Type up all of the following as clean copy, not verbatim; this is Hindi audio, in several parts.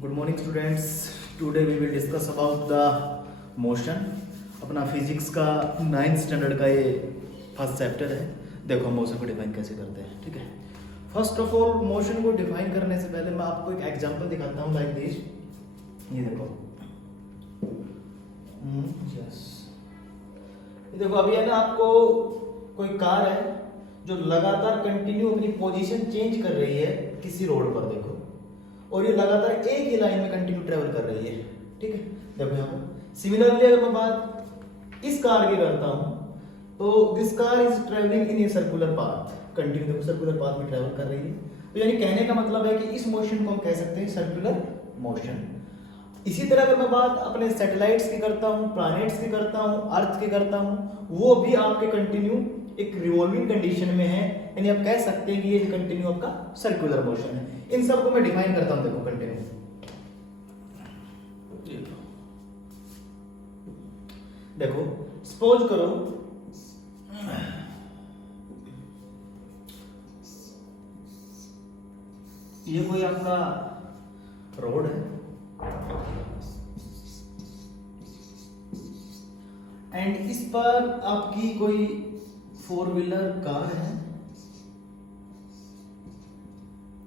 Good morning students. Today we will discuss about the motion. अपना फिजिक्स का 9th स्टैंडर्ड का ये फर्स्ट चैप्टर है। देखो हम मोशन को डिफाइन कैसे करते हैं, ठीक है। फर्स्ट ऑफ ऑल मोशन को डिफाइन करने से पहले मैं आपको एक एग्जांपल दिखाता हूँ लाइक दिस। ये देखो यस, ये देखो अभी है ना, आपको कोई कार है जो लगातार कंटिन्यू अपनी पोजीशन चेंज कर रही है किसी रोड पर, देखो, और ये लगातार एक ही लाइन में कंटिन्यू ट्रेवल कर रही है, ठीक है। देखो यहाँ पर सिमिलरली अगर मैं बात इस कार की करता हूँ तो this car is travelling in a circular path, continue देखो सर्कुलर पाथ में ट्रेवल कर रही है। तो यानी कहने का मतलब है कि इस मोशन को हम कह सकते हैं सर्कुलर मोशन। इसी तरह अगर मैं बात अपने सैटेलाइट्स की करता हूँ, प्लैनेट्स की करता हूँ, अर्थ की करता हूँ, वो भी आपके कंटिन्यू एक रिवॉल्विंग कंडीशन में है, यानी आप कह सकते हैं कि ये कंटिन्यू आपका सर्कुलर मोशन है। इन सबको मैं डिफाइन करता हूं, देखो कंटिन्यू। देखो सपोज करो ये कोई आपका रोड है एंड इस पर आपकी कोई 4 व्हीलर कार है,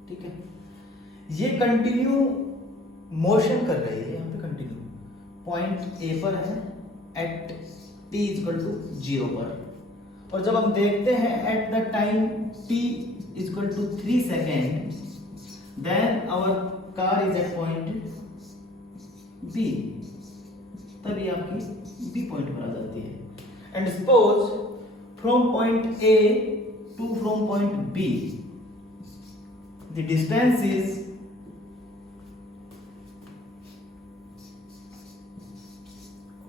ठीक है। ये कंटिन्यू मोशन कर रही है, यहाँ पे कंटिन्यू पॉइंट ए पर है एट t इक्वल टू 0 पर, और जब हम देखते हैं at the time t equal to 3 second, then our car is at point b, तभी आपकी b पॉइंट पर आ जाती है। And suppose from point A to from point B, the distance is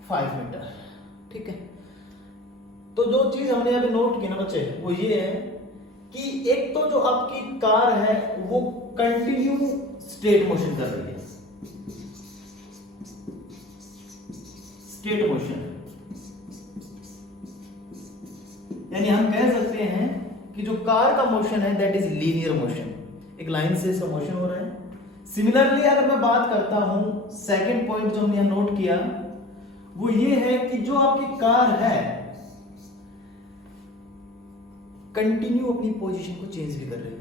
5 metre, ठीक है। तो जो चीज हमने यहाँ पे नोट की ना बच्चे, वो ये है कि एक तो जो आपकी कार है वो कंटिन्यू स्टेट मोशन कर रही है, स्टेट मोशन, यानी हम कह सकते हैं कि जो कार का मोशन है दैट इज लीनियर मोशन, एक लाइन से इसका मोशन हो रहा है। सिमिलरली अगर मैं बात करता हूं सेकंड पॉइंट जो हमने यहां नोट किया, वो ये है कि जो आपकी कार है कंटिन्यू अपनी पोजीशन को चेंज भी कर रही है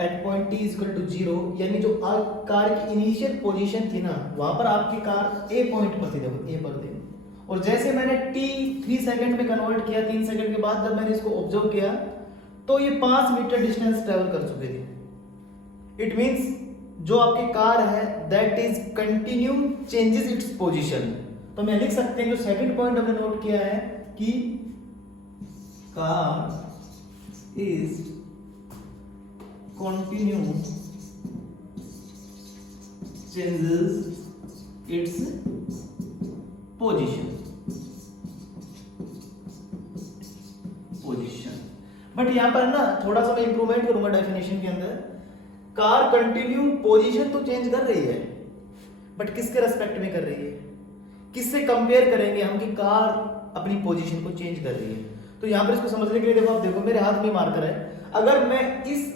at point t equal to 0, यानी जो कार की इनिशियल पोजीशन थी ना, वहां पर आपकी कार ए पॉइंट पर थी, देखो ए पर थी, और जैसे मैंने t 3 सेकंड में कन्वर्ट किया, 3 सेकंड के बाद जब मैंने इसको ऑब्जर्व किया तो ये 5 मीटर डिस्टेंस ट्रेवल कर चुके थे। इट मींस जो आपकी कार है that is continue changes its position. तो मैं लिख सकते हैं जो सेकंड पॉइंट हमने नोट किया है कि car is continue changes its position. But यहां पर ना थोड़ा सा मैं इंप्रूवमेंट करूंगा डेफिनेशन के अंदर। कार कंटिन्यू पोजीशन तो चेंज कर रही है, बट किसके रेस्पेक्ट में कर रही है, किससे कंपेयर करेंगे हम कि कार अपनी पोजीशन को चेंज कर रही है। तो यहां पर इसको समझने के लिए देखो, आप देखो मेरे हाथ में मार्कर है, अगर मैं इस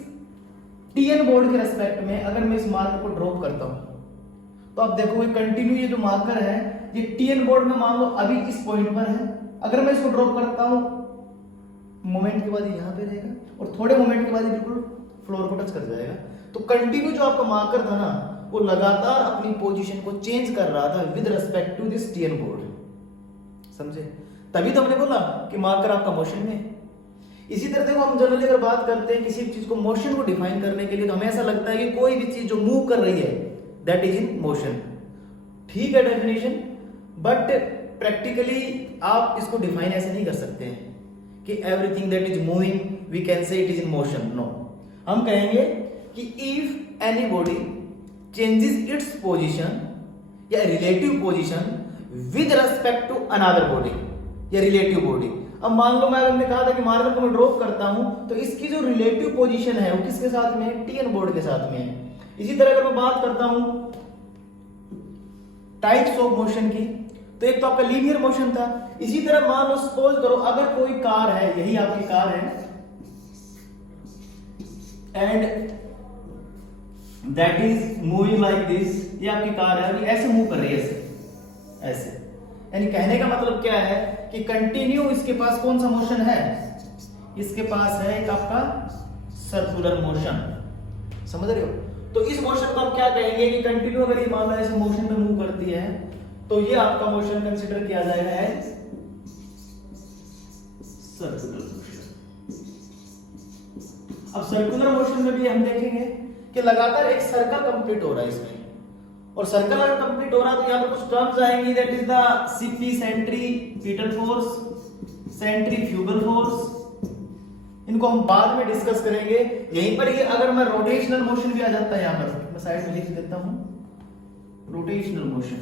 टीएन बोर्ड के रेस्पेक्ट में अगर मैं इस मार्कर को ड्रॉप करता हूं तो आप देखो ये कंटिन्यू, ये जो मार्कर है ये टीएन बोर्ड में मान लो अभी इस पॉइंट पर है, अगर मैं इसको ड्रॉप करता हूं मोमेंट के बाद ये यहां पे रहेगा और थोड़े मोमेंट के बाद ये बिल्कुल फ्लोर को टच कर जाएगा। तो कंटिन्यू जो आपका मार्कर था ना, वो लगातार अपनी पोजीशन को चेंज कर रहा था with respect to this TN board, समझे। तभी तो हमने बोला कि मार्कर आपका मोशन में। इसी तरह देखो हम जनरली अगर बात करते हैं किसी चीज को मोशन को डिफाइन करने के लिए, तो हमें ऐसा लगता है कि कोई भी चीज जो मूव कर रही है दैट इज इन मोशन, ठीक है डेफिनेशन, बट प्रैक्टिकली आप इसको डिफाइन ऐसे नहीं कर सकते हैं कि everything that is moving we can say it is in motion. No, हम कहेंगे कि if any body changes its position या relative position with respect to another body या रिलेटिव बॉडी। अब मान लो मैंने कहा था कि मार्कर को मैं ड्रॉप करता हूं तो इसकी जो रिलेटिव पोजीशन है वो किसके साथ में है, टीएन बोर्ड के साथ में है। इसी तरह अगर मैं बात करता हूं टाइप्स ऑफ मोशन की, तो एक तो आपका लीनियर मोशन था। इसी तरह मान लो सपोज करो अगर कोई कार है, यही आपकी कार है, and that is moving like this, ये आपकी कार है अभी ऐसे मूव कर रही है, ऐसे ऐसे। यानी कहने का मतलब क्या है कि कंटिन्यू इसके पास कौन सा मोशन है, इसके पास है एक आपका सर्कुलर मोशन, समझ रहे हो। तो इस मोशन को आप क्या कहेंगे कि कंटिन्यू अगर ये मान लो ऐसे मोशन में मूव करती है तो ये आपका मोशन कंसीडर किया जाएगा एज सर्कुलर मोशन। अब सर्कुलर मोशन में भी हम देखेंगे कि लगातार एक सर्कल कंप्लीट हो रहा है इसमें, और सर्कल अगर कंप्लीट हो रहा है तो यहां पर कुछ टर्म्स आएंगी, that is the CP centripetal force, centrifugal force, इनको हम बाद में डिस्कस करेंगे। यहीं पर ये अगर मैं रोटेशनल मोशन भी आ जाता है, यहां पर मैं साइड में लिख देता हूं रोटेशनल मोशन,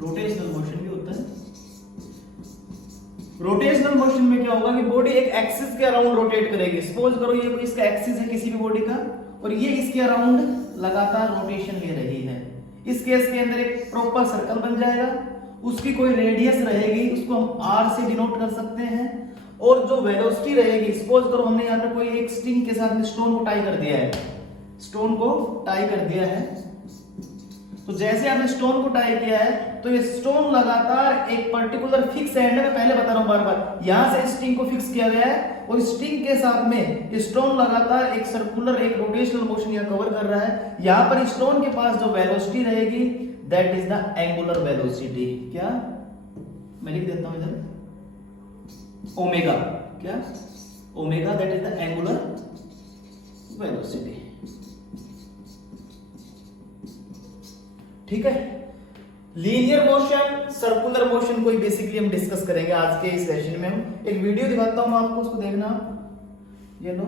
रोटेशनल मोशन भी होता है। रोटेशनल मोशन में क्या होगा कि बॉडी एक एक्सिस के अराउंड रोटेट करेगी। सपोज करो ये कोई इसका एक्सिस है किसी भी बॉडी का, और ये इसके अराउंड लगातार रोटेशन ले रही है। इस केस के अंदर एक प्रॉपर सर्कल बन जाएगा, उसकी कोई रेडियस रहेगी, उसको हम आर से डिनोट कर सकते हैं, और जो वेलोसिटी रहेगी, सपोज करो हमने यहाँ पर कोई एक स्ट्रिंग के साथ में स्टोन को टाई कर दिया है, स्टोन को टाई कर दिया है, तो जैसे आपने स्टोन को टाई किया है तो ये स्टोन लगातार एक पर्टिकुलर फिक्स एंड में, पहले बता रहा हूं बार बार, यहां से स्ट्रिंग को फिक्स किया गया है, और स्ट्रिंग के साथ में ये स्टोन लगातार एक सर्कुलर एक रोटेशनल मोशन यहां कवर कर रहा है। यहां पर स्टोन के पास जो वेलोसिटी रहेगी that is the angular velocity. क्या मैं लिख देता हूं इधर ओमेगा, क्या omega, that is the angular velocity. ठीक है, लीनियर मोशन, सर्कुलर मोशन को बेसिकली हम डिस्कस करेंगे आज के इस सेशन में। हम एक वीडियो दिखाता हूं आपको, उसको देखना। ये लो,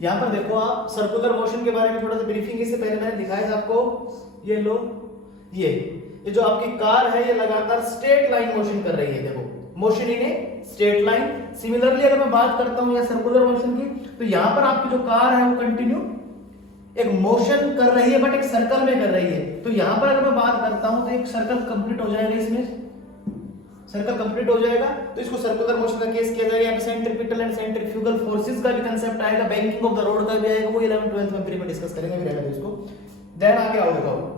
यहां पर देखो आप सर्कुलर मोशन के बारे में थोड़ा सा ब्रीफिंग इससे पहले मैंने दिखाया था आपको। ये लो, ये जो आपकी कार है ये लगातार स्ट्रेट लाइन मोशन कर रही है, देखो motion in a straight line. Similarly अगर मैं बात करता हूं या सर्कुलर मोशन की, तो यहां पर आपकी जो कार है वो कंटिन्यू एक मोशन कर रही है, बट एक सर्कल में कर रही है। तो यहां पर अगर मैं बात करता हूं तो एक सर्कल कंप्लीट हो जाएगा, इसमें सर्कल कंप्लीट हो जाएगा, तो इसको सर्कुलर मोशन का केस किया जाएगा। यहाँ पे सेंट्रीपिटल एंड सेंट्रीफ्यूगल फोर्सेस का भी कंसेप्ट आएगा, बैंकिंग ऑफ द रोड का भी आएगा, वो 11th 12th में फ्री में डिस्कस करेंगे, भी रहने दो इसको। देन आगे आओ, दिखाओ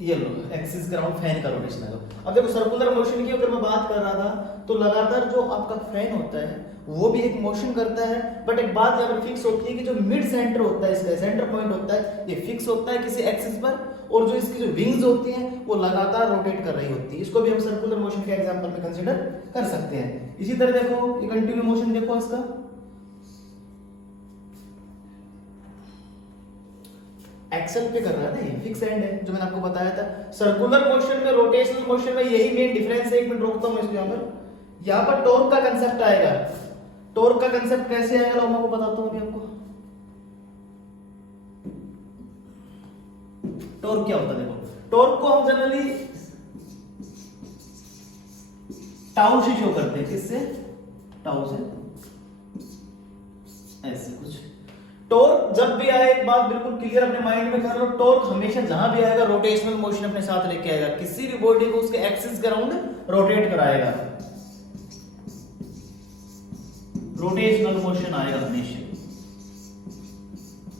ये लो एक्सिस ग्राउंड फैन का रोटेशन है। अब देखो सर्कुलर मोशन की अगर मैं बात कर रहा था तो लगातार जो आपका फैन होता है वो भी एक मोशन करता है, बट एक बात यहाँ पर फिक्स होती है कि जो मिड सेंटर होता है, इसका सेंटर पॉइंट होता है, ये फिक्स होता है किसी एक्सिस पर, और जो इसकी जो विंग्स होती हैं वो लगातार रोटेट कर रही होती है। इसको भी हम सर्कुलर मोशन के एग्जांपल में कंसीडर कर सकते हैं। इसी तरह देखो ये कंटिन्यू मोशन देखो, इसका एक्सल पे कर रहा है ना, ये फिक्स एंड है जो मैंने आपको बताया था। सर्कुलर मोशन में रोटेशनल मोशन में यही मेन डिफरेंस है। एक मिनट रोकता हूं मैं इसको, यहाँ पर टॉर्क का कंसेप्ट आएगा। टॉर्क का कंसेप्ट कैसे आएगा मैं आपको बताता हूं अभी आपको। टॉर्क क्या होता है, देखो टॉर्क को हम जनरली टाउ से शो करते हैं, किससे, टाउ से, ऐसे कुछ। टॉर्क जब भी आए, एक बात बिल्कुल क्लियर अपने माइंड में कर लो, टॉर्क हमेशा जहां भी आएगा रोटेशनल मोशन अपने साथ लेके आएगा, किसी भी बॉडी को उसके एक्सिस के अराउंड रोटेट कराएगा, रोटेशनल मोशन आएगा हमेशा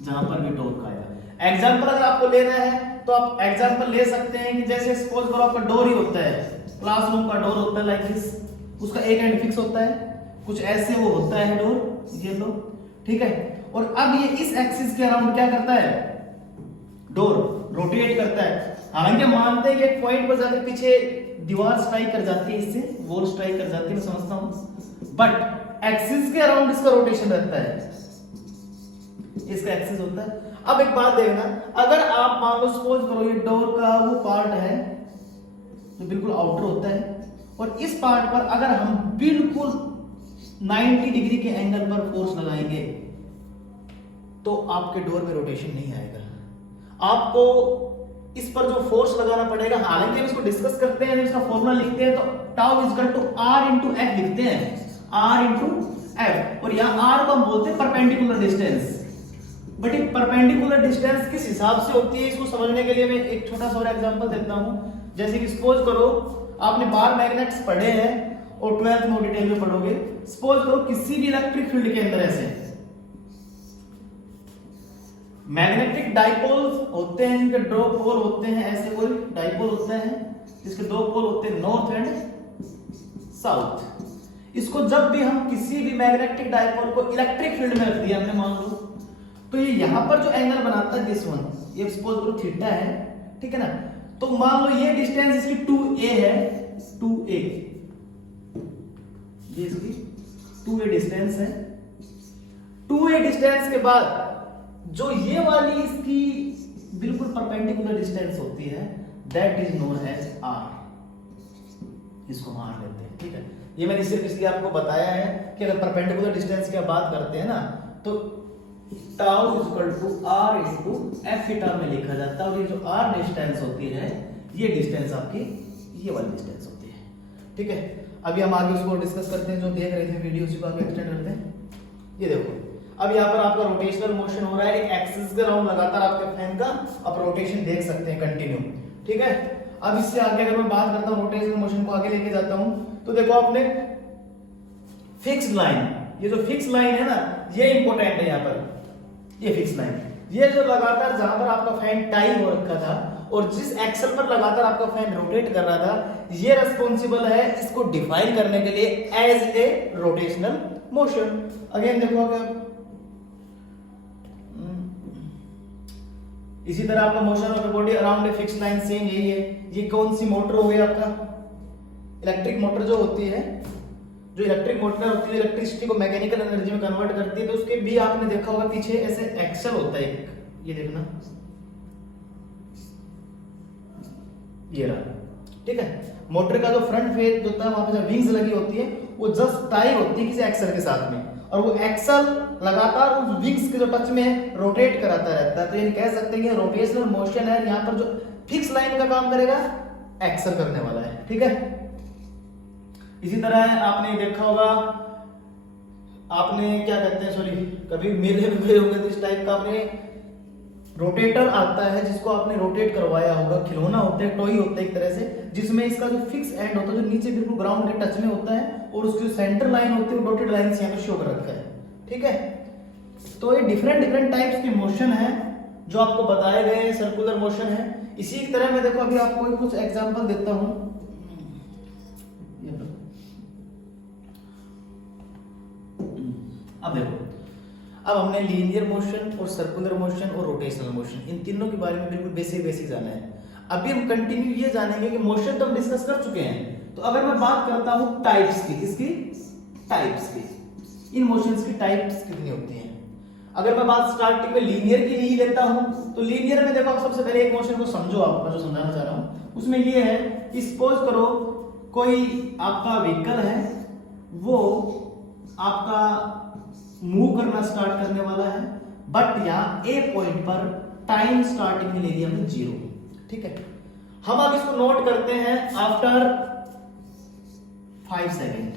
जहां पर भी टॉर्क आएगा। एग्जांपल अगर आपको लेना है तो आप एग्जांपल ले सकते हैं कि जैसे सपोज करो आपका डोर ही होता है, क्लासरूम का डोर होता है लाइक दिस, उसका एक एंड फिक्स होता है, कुछ ऐसे वो होता है डोर, ये लो, ठीक है। और अब ये इस एक्सिस के अराउंड क्या करता है, डोर रोटेट करता है। हालांकि मानते हैं कि एक पॉइंट पर जाकर पीछे दीवार स्ट्राइक कर जाती है, इससे वॉल स्ट्राइक कर जाती है, मैं समझता हूं, बट एक्सिस के अराउंड इसका रोटेशन रहता है, इसका एक्सिस होता है। अब एक बात देखना, अगर आप मान लो सपोज करो ये डोर का वो पार्ट है जो बिल्कुल आउटर होता है, और इस पार्ट पर अगर हम बिल्कुल 90 डिग्री के एंगल पर फोर्स लगाएंगे तो आपके डोर में रोटेशन नहीं आएगा। आपको इस पर जो फोर्स लगाना पड़ेगा, हालांकि हम इसको डिस्कस करते हैं, इसका फॉर्मूला लिखते हैं तो tau equal to r into f लिखते हैं, आर इंटू एफ, और यहां आर को हम बोलते हैं परपेंडिकुलर डिस्टेंस। बट ये परपेंडिकुलर डिस्टेंस किस हिसाब से होती है इसको समझने के लिए मैं एक छोटा सा और एग्जांपल देता हूं। जैसे कि सपोज करो आपने बार मैग्नेट्स पढ़े हैं और 12th में डिटेल में पढ़ोगे। सपोज करो किसी भी इलेक्ट्रिक फील्ड के अंदर ऐसे मैग्नेटिक डाइपोल्स होते हैं जिनके दो पोल होते हैं, ऐसे कोई डाइपोल होते हैं जिसके दो पोल होते हैं नॉर्थ एंड साउथ। इसको जब भी हम किसी भी मैग्नेटिक डाइपोल को इलेक्ट्रिक फील्ड में रख दिया हमने मान लो, तो ये यहां पर जो एंगल बनाता है दिस वन, ये सपोज करो थीटा है, ठीक है ना। तो मान लो ये डिस्टेंस इसकी 2a है, 2a ये इसकी 2a डिस्टेंस है। 2a डिस्टेंस के बाद जो ये वाली इसकी बिल्कुल परपेंडिकुलर डिस्टेंस होती है that is known as r, इसको r लेते हैं, ठीक है। ये मैंने सिर्फ इसलिए आपको बताया है कि अगर परपेंडिकुलर डिस्टेंस की बात करते हैं ना तो tau equal to r into f theta में लिखा जाता है, और ये जो r डिस्टेंस होती है ये डिस्टेंस आपकी ये वाली डिस्टेंस होती है, ठीक है। अभी हम आगे उसको डिस्कस करते हैं, जो देख रहे थे वीडियो उसी को आगे एक्सटेंड करते हैं। ये देखो अब यहाँ पर आपका रोटेशनल मोशन हो रहा है, एक एक्सिस के राउंड लगातार आपके फैन का आप रोटेशन देख सकते हैं कंटिन्यू, ठीक है। अब इससे आगे अगर मैं बात करता हूँ रोटेशनल मोशन को आगे लेके जाता हूँ, तो देखो आपने फिक्स्ड लाइन, ये जो फिक्स लाइन है ना ये इंपॉर्टेंट है। यहाँ पर ये फिक्स लाइन, ये जो लगातार जहां पर आपका फैन टाई हो रखा था और जिस एक्सल पर लगातार आपका फैन रोटेट कर रहा था, ये रिस्पॉन्सिबल है इसको डिफाइन करने के लिए as a rotational motion. Again देखो अगर इसी तरह आपका motion of the body around a fixed line same यही है। ये कौन सी मोटर हो गई आपका इलेक्ट्रिक मोटर जो होती है, जो इलेक्ट्रिक मोटर होती है इलेक्ट्रिसिटी को मैकेनिकल एनर्जी में कन्वर्ट करती है, तो उसके भी आपने देखा होगा पीछे ऐसे एक्सल होता है एक, ये देखना ये रहा, ठीक है। मोटर का जो फ्रंट फेस होता है वहां पे जो विंग्स लगी होती है वो जस्ट टाई होती है किसी एक्सल के साथ में, और वो एक्सल लगातार उस विंग्स के जो टच में रोटेट कराता रहता है। तो ये कह सकते हैं कि रोटेशनल मोशन है, यहाँ पर जो फिक्स लाइन का काम करेगा एक्सल करने वाला है, ठीक है। इसी तरह आपने देखा होगा, आपने क्या कहते हैं सॉरी कभी मेले में गए होंगे तो इस टाइप का आपने रोटेटर आता है जिसको आपने रोटेट करवाया होगा, खिलौना होता है, टॉय होता है एक तरह से, जिसमें इसका जो फिक्स एंड होता है जो नीचे बिल्कुल ग्राउंड के टच में होता है, और उसकी जो सेंटर लाइन होती है वो डॉटेड लाइन से यहाँ पे शो कर रखा है, ठीक है। तो ये डिफरेंट टाइप्स के मोशन है जो आपको बताए गए हैं, सर्कुलर मोशन है। इसी तरह मैं देखो अभी आपको कुछ एग्जांपल देता हूं। अब देखो, अब हमने लीनियर मोशन और सर्कुलर मोशन और रोटेशनल मोशन इन तीनों के बारे में बिल्कुल बेसिक जाना है। अभी हम कंटिन्यू ये जानेंगे कि मोशन तो हम डिस्कस कर चुके हैं, तो अगर मैं बात करता हूं टाइप्स की, किसकी टाइप्स की, इन मोशंस की टाइप्स कितनी होती हैं। अगर मैं बात स्टार्टिंग में लीनियर की ही लेता हूं, तो लीनियर में देखो आप सबसे पहले एक मोशन को समझो, आप जो समझाना चाह रहा हूं उसमें ये है कि सपोज करो कोई आपका व्हीकल है, वो आपका मूव करना स्टार्ट करने वाला है, बट यहां ए पॉइंट पर टाइम स्टार्टिंग में ले लिया हमने 0, ठीक है। हम अब इसको नोट करते हैं आफ्टर 5 सेकेंड।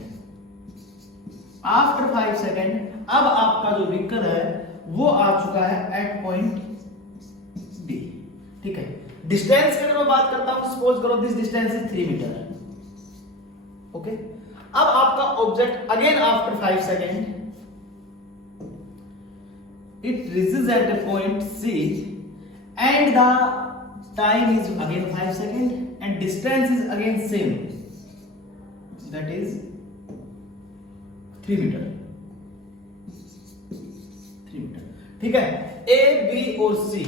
आफ्टर 5 सेकेंड अब आपका जो व्हीकल है वो आ चुका है एट पॉइंट डी, ठीक है। डिस्टेंस की अगर मैं बात करता हूं, सपोज करो this distance is 3 metre, okay. अब आपका object again after 5 second it reaches at a point C and the time is again 5 seconds and distance is again same, that is 3 metre, 3 metre, ठीक है। A, B और C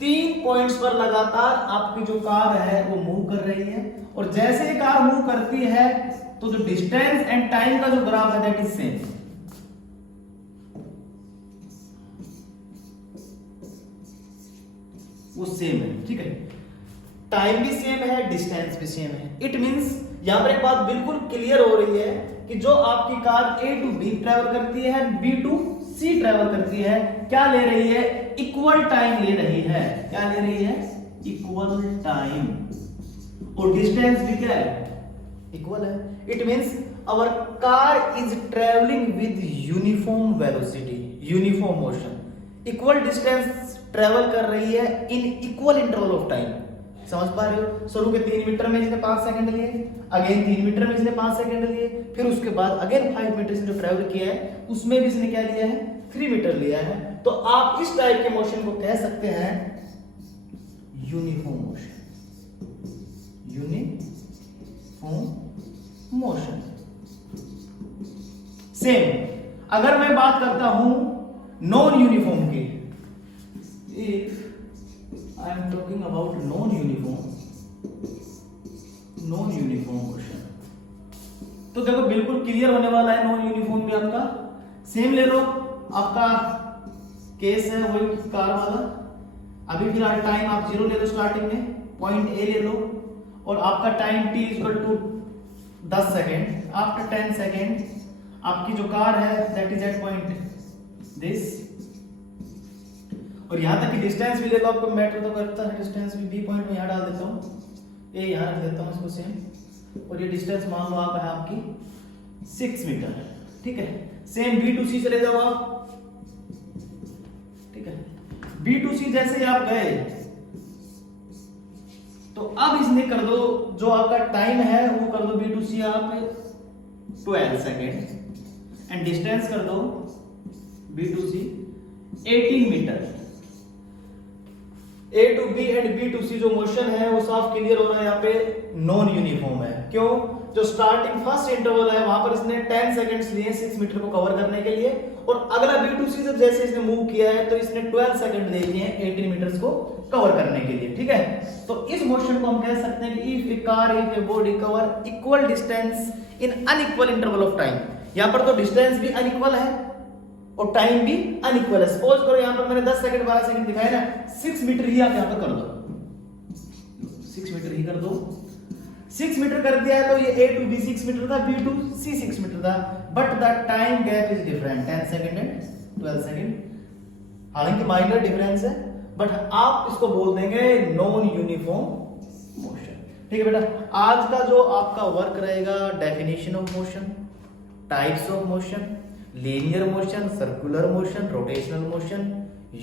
3 पॉइंट्स पर लगातार आपकी जो कार है वो मूव कर रही है, और जैसे ही कार मूव करती है तो जो डिस्टेंस एंड टाइम का जो ग्राफ है दैट इज सेम, वो सेम है, ठीक है। टाइम भी सेम है, डिस्टेंस भी सेम है। इट मींस यहां पर एक बात बिल्कुल क्लियर हो रही है कि जो आपकी car A to B travel करती है, B टू C ट्रैवल करती है, क्या ले रही है, इक्वल टाइम ले रही है। क्या ले रही है, इक्वल टाइम, और डिस्टेंस भी क्या है, इक्वल है। It means our car is travelling with uniform velocity, uniform motion, equal distance travel कर रही है in equal interval of time, समझ पा रहे हो? शुरू के 3 मीटर में इसने 5 सेकंड लिए, अगेन 3 मीटर में इसने 5 सेकंड लिए, फिर उसके बाद अगेन 5 मीटर से जो ट्रेवल किया है उसमें भी इसने क्या लिया है, 3 मीटर लिया है। तो आप इस टाइप के मोशन को कह सकते हैं uniform motion, uniform motion. Same अगर मैं बात करता हूं नॉन यूनिफॉर्म की, if I am talking about non uniform motion, तो देखो बिल्कुल क्लियर होने वाला है नॉन यूनिफॉर्म भी आपका। सेम ले लो, आपका केस है वही कार वाला। अभी फिलहाल टाइम आप 0 ले लो स्टार्टिंग में, पॉइंट ए ले लो, और आपका time t equal to 10 second. After 10 second आपकी जो कार है that is at point this, और यहां तक कि डिस्टेंस भी ले लो, आपको मैटर तो करता है डिस्टेंस भी। बी पॉइंट में यहां डाल देता हूं, ए यहां रख देता हूं इसको सेम, और ये डिस्टेंस मान लो आप है आपकी 6 मीटर, ठीक है। सेम बी टू सी चले जाओ आप, ठीक है। बी टू सी जैसे ही आप गए तो अब इसने कर दो जो आपका टाइम है वो कर दो बी टू सी आप 12 सेकेंड, एंड डिस्टेंस कर दो B to C 18 metre. A to B and B to C जो मोशन है वो साफ क्लियर हो रहा है, यहाँ पे नॉन यूनिफॉर्म है। क्यों? जो स्टार्टिंग फर्स्ट इंटरवल है वहां पर इसने 10 सेकंड्स लिए 6 मीटर को कवर करने के लिए, और अगला बी टू सी जब जैसे इसने मूव किया है तो इसने 12 सेकंड ले लिए हैं 18 मीटर्स को कवर करने के लिए, ठीक है। तो इस मोशन को हम कह सकते हैं कि if A car if a body cover equal distance in unequal interval of time. यहाँ पर तो डिस्टेंस भी अनइक्वल है और टाइम भी अनइक्वल है। सपोज करो यहाँ पर मैंने 10 सेकंड 12 सेकंड दिखाया ना, 6 मीटर ही आप यहाँ पर कर दो, 6 मीटर ही कर दो। 6 मीटर कर दिया है तो ये A to B 6 मीटर था, B to C 6 मीटर था, but the time gap is different, 10 second and 12 second. हालांकि माइनर डिफरेंस है, बट आप इसको बोल देंगे नॉन यूनिफॉर्म मोशन, ठीक है बेटा। आज का जो आपका वर्क रहेगा definition of motion, types of motion, linear motion, circular motion, rotational motion,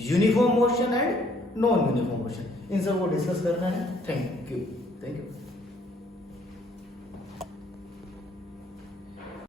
uniform motion and non uniform motion, इन सब को डिस्कस करना है। Thank you.